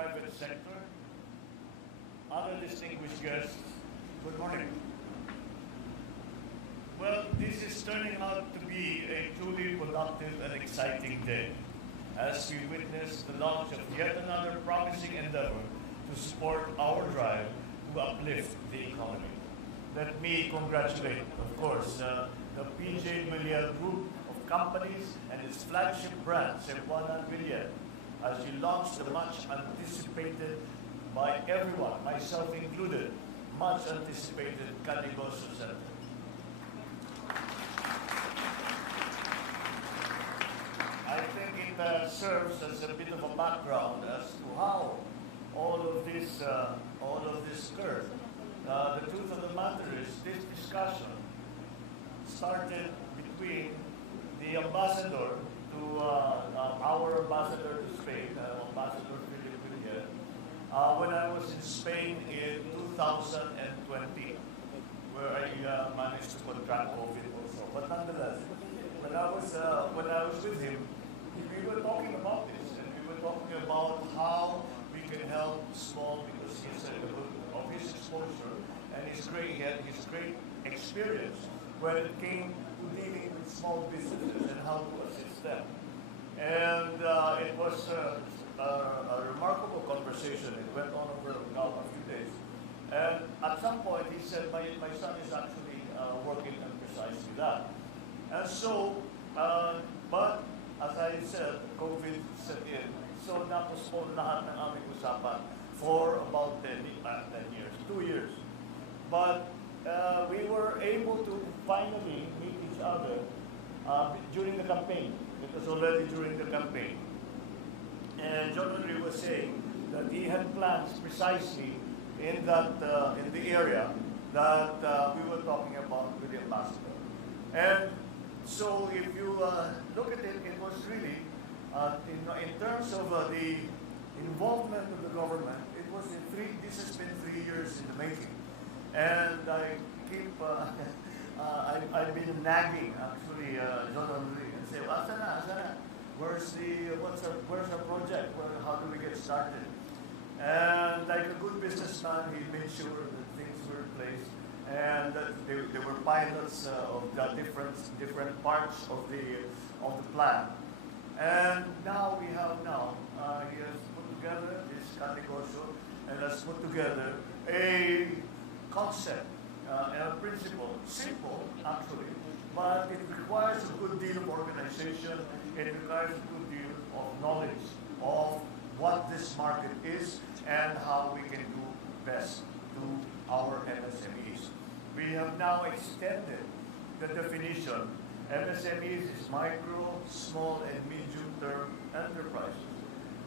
private sector, other distinguished guests, good morning. Well, this is turning out to be a truly productive and exciting day as we witness the launch of yet another promising endeavor to support our drive to uplift the economy. Let me congratulate, of course, the PJ Lhuillier group of companies and its flagship brand, Cebuana Lhuillier, as you launched the much anticipated by everyone, myself included, much anticipated Kanegosyo Center. I think it serves as a bit of a background as to how all of this occurred. The truth of the matter is this discussion started between the ambassador to our ambassador to Spain, Ambassador Lhuillier, when I was in Spain in 2020, where I managed to contract COVID also. But nonetheless, when I was with him, we were talking about this, and we were talking about how we can help small, because he's of his exposure and his great experience when it came to dealing with small businesses and how to assist them. And it was a remarkable conversation. It went on over a few days. And at some point he said, my son is actually working on precisely that. And so, but as I said, COVID set in. So na-postpone lahat ng aming usapan for about 10 years, 2 years. But we were able to finally meet each other during the campaign. It was already during the campaign. And John Henry was saying that he had plans precisely in the area that we were talking about with the ambassador. And so if you look at it, it was really, in terms of the involvement of the government, it was this has been 3 years in the making. And I keep, I've been nagging actually John Henry and say, Asana, where's our project? How do we get started? And like a good businessman, he made sure that things were in place and that there were pilots of the different parts of the plan. And now we have he has put together this Kanegosyo and has put together a concept and a principle, simple actually, but it requires a good deal of organization, it requires a good deal of knowledge of what this market is and how we can do best to our MSMEs. We have now extended the definition. MSMEs is micro, small, and medium-term enterprises.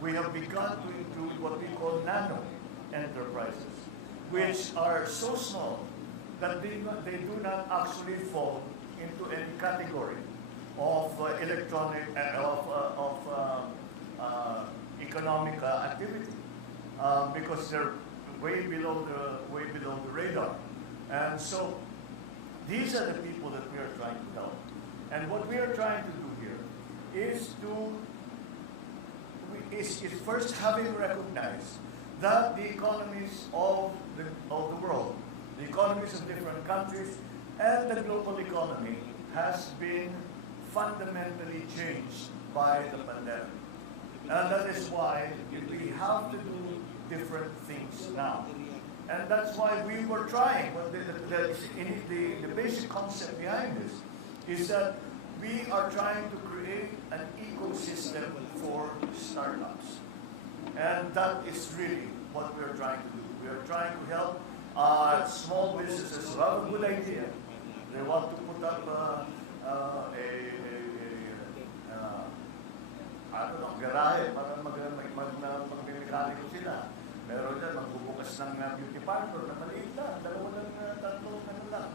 We have begun to include what we call nano enterprises, which are so small that they do not actually fall into any category of electronic economic activity because they're way below the radar. And so these are the people that we are trying to help. And what we are trying to do here is first having recognized that the economies of the world, the economies of different countries, and the global economy has been fundamentally changed by the pandemic. And that is why we have to do different things now. And that's why we were trying. The basic concept behind this is that we are trying to create an ecosystem for startups. And that is really what we are trying to do. We are trying to help small businesses who have a good idea. They want to put up garahe para mag-mekaniko sila. Meron dyan, magbubukas ng beauty parlor na maliit lang, tatlong lang.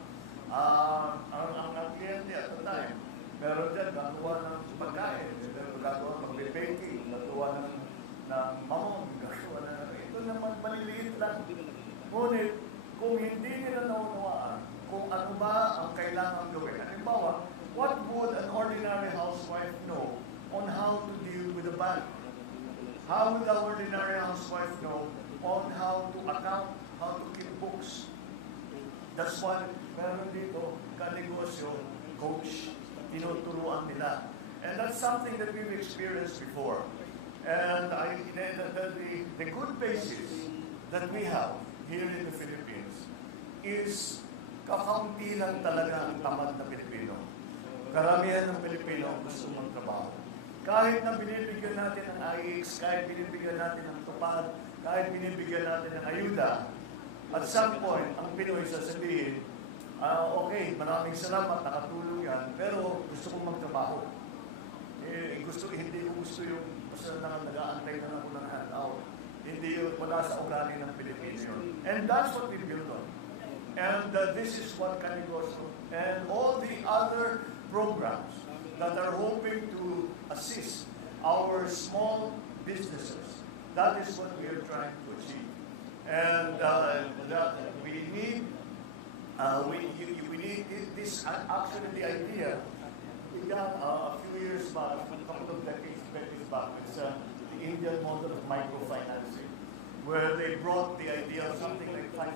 Ang kliyente at the time, meron dyan, gagawa ng pagkain, gagawa ng baking, gagawa ng mamon, gagawa ng, ito naman maliliit lang. Ngunit, kung hindi nila naunawaan, kung ano ba ang kailangan gawin. Halimbawa, what would an ordinary housewife know on how to deal with a bank? How would the ordinary housewife know on how to account, how to keep books? That's why meron dito, Kanegosyo coach, tinuturuan nila. And that's something that we've experienced before. And the good basis that we have here in the Philippines is kakaunti lang talaga ang tamad na Pilipino. Karamihan ng Pilipino gusto magtrabaho. Kahit na binibigyan natin ng IX, kahit binibigyan natin ng tupad, kahit binibigyan natin ng ayuda, at some point, ang Pinoy sasabihin, okay, maraming salamat, nakatulong yan, pero gusto kong magtrabaho. Hindi ko gusto yung basta nag-aantay na ako ng handout. Hindi yun, wala sa ugali ng Pilipino. And that's what we build on. And this is what Kanegosyo and all the other programs that are hoping to assist our small businesses. That is what we are trying to achieve. And we need this, actually the idea began a few years back, a couple of decades back. It's the Indian model of microfinancing, where they brought the idea of something like 5,000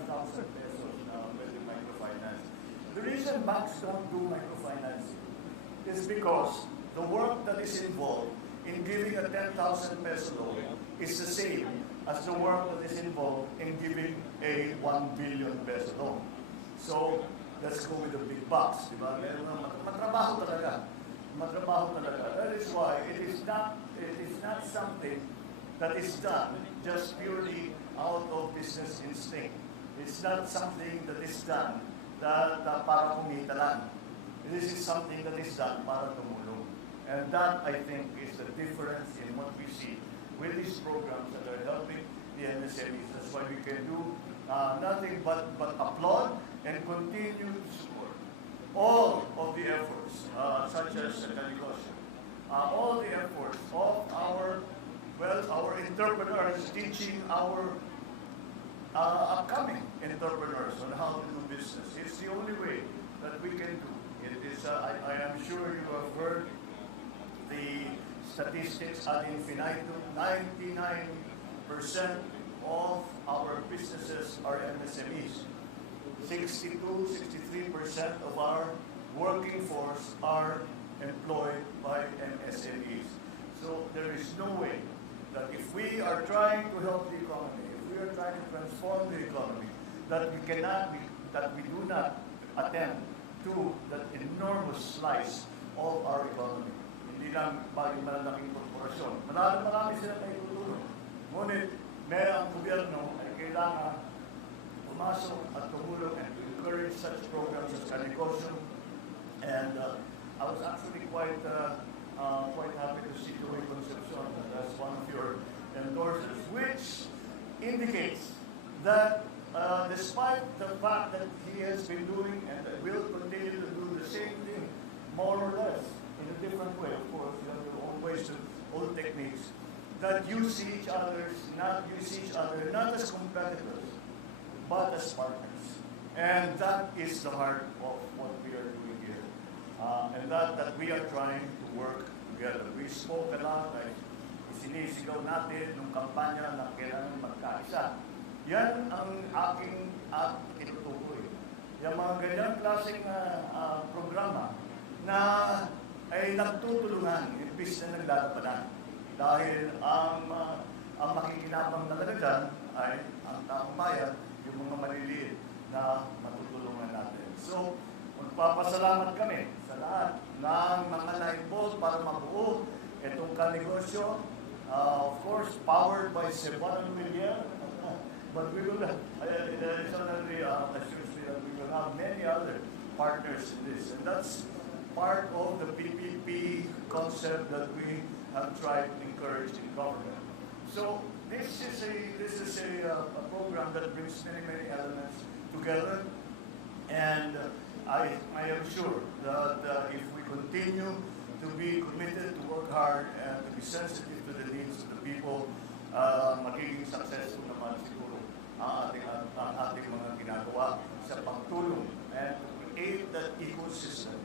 pesos with microfinance. The reason banks don't do microfinancing is because the work that is involved in giving a 10,000 peso loan is the same as the work that is involved in giving a 1 billion peso loan. So, let's go with the big bucks, di ba? Matrabaho talaga. Matrabaho talaga. That is why it is not something that is done just purely out of business instinct. It's not something that is done para kumita lang. This is something that is done para tumulong. And that, I think, is the difference in what we see with these programs that are helping the MSMEs. That's why we can do nothing but applaud and continue to support all of the efforts, such as Kanegosyo, all the efforts of our entrepreneurs teaching our upcoming entrepreneurs on how to do business. It's the only way that we can do. It is. I am sure you have heard the statistics ad infinitum. 99% of our businesses are MSMEs. 63% of our working force are employed by MSMEs. So there is no way that if we are trying to help the economy, if we are trying to transform the economy, that we do not attend to that enormous slice of our economy. Hindi lang bagay malalaking korporasyon. Marami sila may tutulong. Ngunit, ang gobyerno ay kailangan pumasok at tumulong and to encourage such programs as Kanegosyo. And I was actually quite happy to see Joey Concepcion as one of your endorsers, which indicates that despite the fact that he has been doing and will continue to do the same thing, more or less, in a different way, of course, you have your own ways, old techniques, that you see each other not as competitors, but as partners. And that is the heart of what we are doing here. And that we are trying to work together. We spoke a lot, like sinisigaw natin nung kampanya na kailangan magkaisa. Yan ang aking tinutukoy. Yung mga ganyang klaseng programa na ay nagtutulungan, imbis na naglalabanan. Dahil ang makikinabang talaga dyan ay ang taong bayan, yung mga maliliit na matutulungan natin. So, magpapasalamat kami sa lahat ng mga na-involved para mabuo itong Kanegosyo. Of course, powered by Cebuana Lhuillier. But we will additionally assure you that we will have many other partners in this. And that's part of the PPP concept that we have tried to encourage in government. So this is a program that brings many elements together. And I am sure that if we continue to be committed to work hard and to be sensitive to the needs of the people, magiging successful naman siguro ang ating mga ginagawa sa pagtulong and to create that ecosystem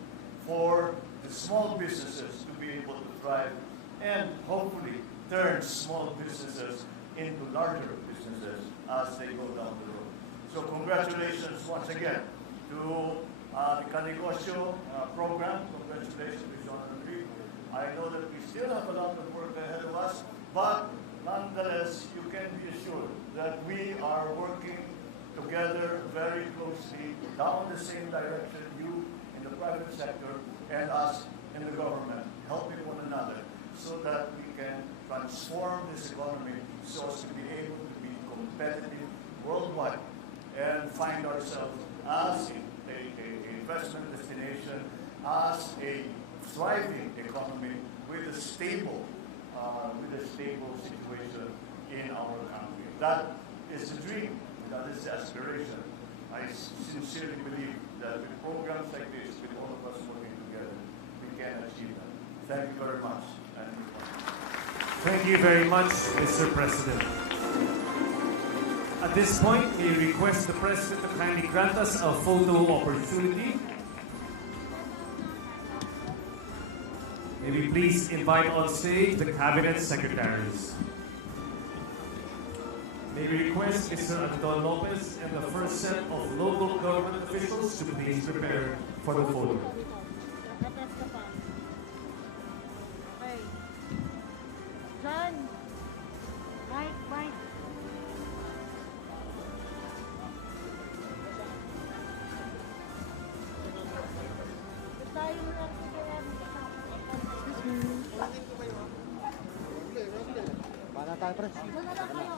for the small businesses to be able to thrive and hopefully turn small businesses into larger businesses as they go down the road. So congratulations once again to the Kanegosyo program. Congratulations, Mr. Honorary. I know that we still have a lot of work ahead of us, but nonetheless, you can be assured that we are working together very closely down the same direction, you in the private sector and us in the government, helping one another so that we can transform this economy so as to be able to be competitive worldwide and find ourselves as an investment destination, as a thriving economy with a stable situation in our country. That is the dream. That is the aspiration. I sincerely believe that with programs like this, with all of us working together, we can achieve that. Thank you very much. Thank you very much, Mr. President. At this point, we request the President to kindly grant us a photo opportunity. May we please invite on stage the Cabinet Secretaries. May we request Mr. Anton Lopez and the first set of local government officials to please prepare for the photo. John, Mike. Para tayo, Pres.